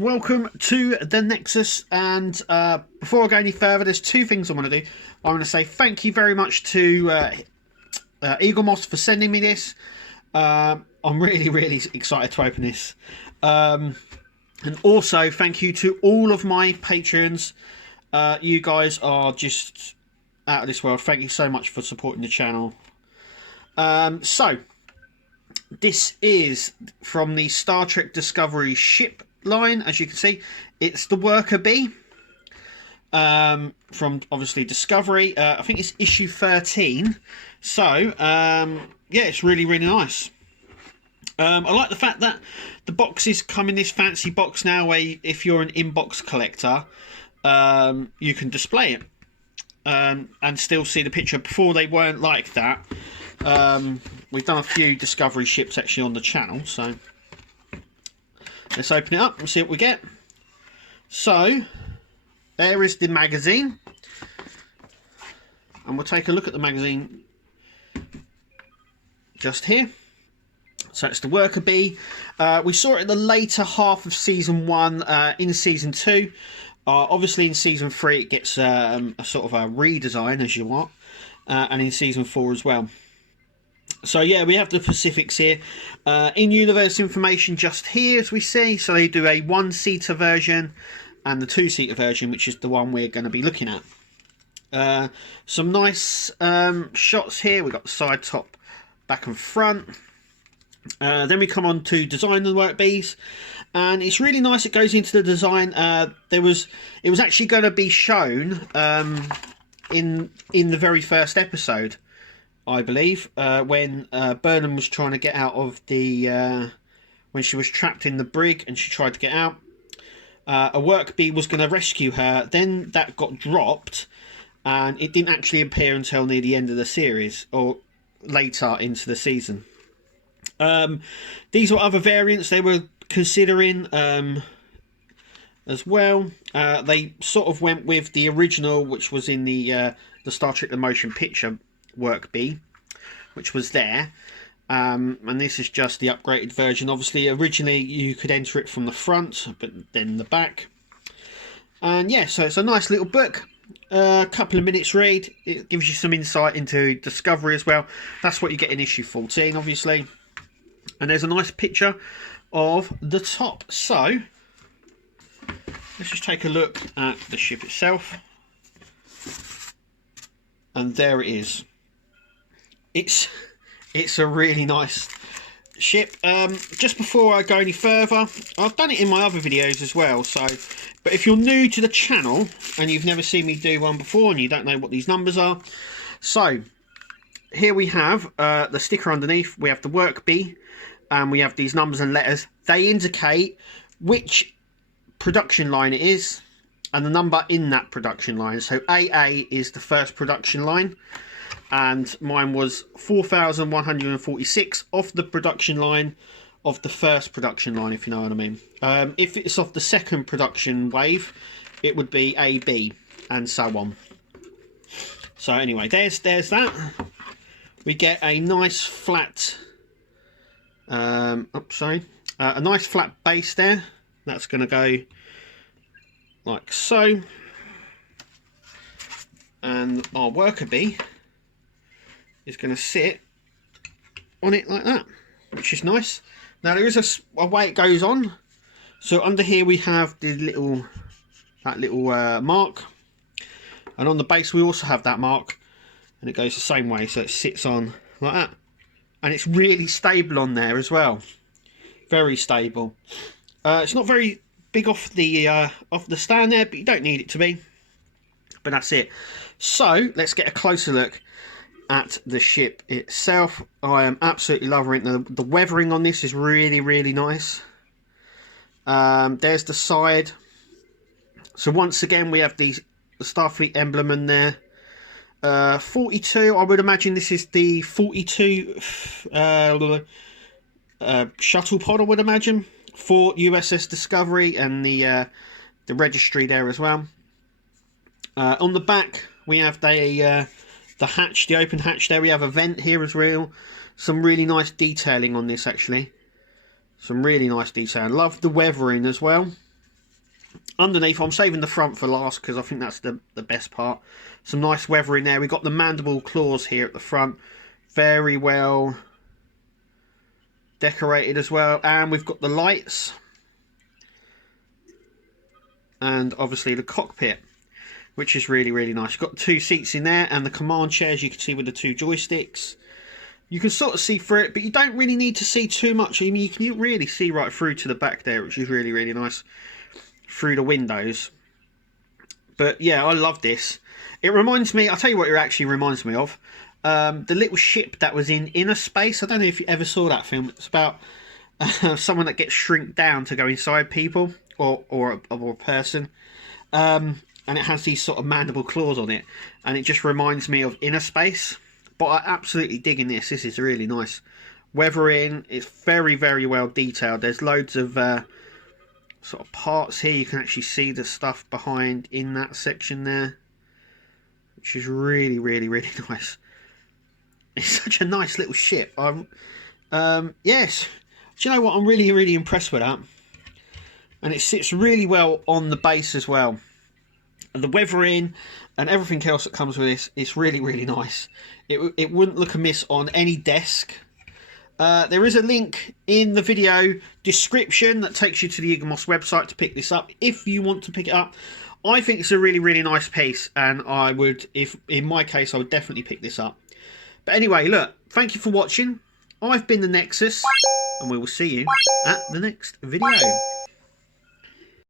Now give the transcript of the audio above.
welcome to the Nexus. And before I go any further, there's two things I want to do. I want to say thank you very much to Eagle Moss for sending me this. I'm really excited to open this. And also thank you to all of my patrons. You guys are just out of this world. Thank you so much for supporting the channel. So this is from the Star Trek Discovery ship line. As you can see, it's the Worker Bee from obviously Discovery. I think it's issue 13. So yeah, it's really nice. I like the fact that the boxes come in this fancy box now, where if you're an inbox collector, you can display it and still see the picture. Before, they weren't like that. We've done a few Discovery ships actually on the channel, so let's open it up and see what we get. So there is the magazine, and we'll take a look at the magazine just here. So it's the Worker Bee. We saw it in the later half of season 1. In season 2, obviously in season 3 it gets a sort of a redesign, as you want, and in season 4 as well. So yeah, we have the Pacifics here. In-universe information just here, as we see. So they do a 1-seater version and the 2-seater version, which is the one we're going to be looking at. Some nice shots here. We've got the side, top, back and front. Then we come on to design the Worker Bees, and it's really nice. It goes into the design. It was actually going to be shown in the very first episode, I believe, when Burnham was trying to get out of the when she was trapped in the brig and she tried to get out. A Worker Bee was going to rescue her. Then that got dropped, and it didn't actually appear until near the end of the series or later into the season. These were other variants they were considering as well. They sort of went with the original, which was in the Star Trek the Motion Picture Worker Bee, which was there, and this is just the upgraded version. Obviously originally you could enter it from the front, but then the back. And yeah, so it's a nice little book. A couple of minutes read. It gives you some insight into Discovery as well. That's what you get in issue 14, obviously. And there's a nice picture of the top. So let's just take a look at the ship itself. And there it is. It's a really nice ship. Just before I go any further, I've done it in my other videos as well. But if you're new to the channel and you've never seen me do one before and you don't know what these numbers are, so here we have the sticker underneath. We have the Worker Bee, and we have these numbers and letters. They indicate which production line it is and the number in that production line. So AA is the first production line, and mine was 4146 off the production line of the first production line, if you know what I mean. If it's off the second production wave, it would be AB, and so on. So anyway, there's that. We get a nice flat a nice flat base there. That's going to go like so, and our Worker Bee is going to sit on it like that, which is nice. Now there is a way it goes on. So under here we have the little mark, and on the base we also have that mark, and it goes the same way, so it sits on like that. And it's really stable on there as well. Very stable. It's not very big off the stand there, but you don't need it to be. But that's it. So let's get a closer look at the ship itself. I am absolutely loving it. The weathering on this is really nice. There's the side. So once again we have the Starfleet emblem in there. 42, I would imagine this is the 42 shuttle pod, I would imagine, for USS Discovery, and the registry there as well. On the back we have the hatch, the open hatch there. We have a vent here as well. Some really nice detailing on this, actually. Some really nice detail. Love the weathering as well. Underneath, I'm saving the front for last because I think that's the best part. Some nice weathering there. We've got the mandible claws here at the front. Very well decorated as well. And we've got the lights. And obviously the cockpit, which is really, really nice. You've got 2 seats in there and the command chairs you can see with the 2 joysticks. You can sort of see through it, but you don't really need to see too much. I mean, you can really see right through to the back there, which is really, really nice through the windows. But yeah, I love this. It reminds me, I'll tell you what it actually reminds me of. The little ship that was in Inner Space. I don't know if you ever saw that film. It's about someone that gets shrunk down to go inside people or a person. And it has these sort of mandible claws on it. And it just reminds me of Inner Space. But I absolutely digging this. This is really nice. Weathering, it's very, very well detailed. There's loads of sort of parts here. You can actually see the stuff behind in that section there, which is really, really, really nice. It's such a nice little ship. Yes. Do you know what? I'm really, really impressed with that. And it sits really well on the base as well. And the weathering and everything else that comes with this, it's really, really nice. It wouldn't look amiss on any desk. There is a link in the video description that takes you to the Igamos website to pick this up if you want to pick it up. I think it's a really, really nice piece, and I would, if in my case, I would definitely pick this up. But anyway, look, thank you for watching. I've been the Nexus, and we will see you at the next video.